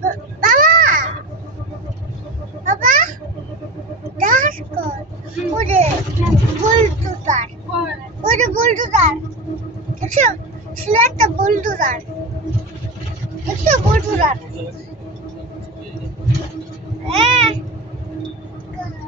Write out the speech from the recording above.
বাবা! বাবা! রাহাত কর। ওরে তার ওরে বুলডোজার দেখছ? ছিল একটা বুলডোজার দেখছ বলতো হ্যাঁ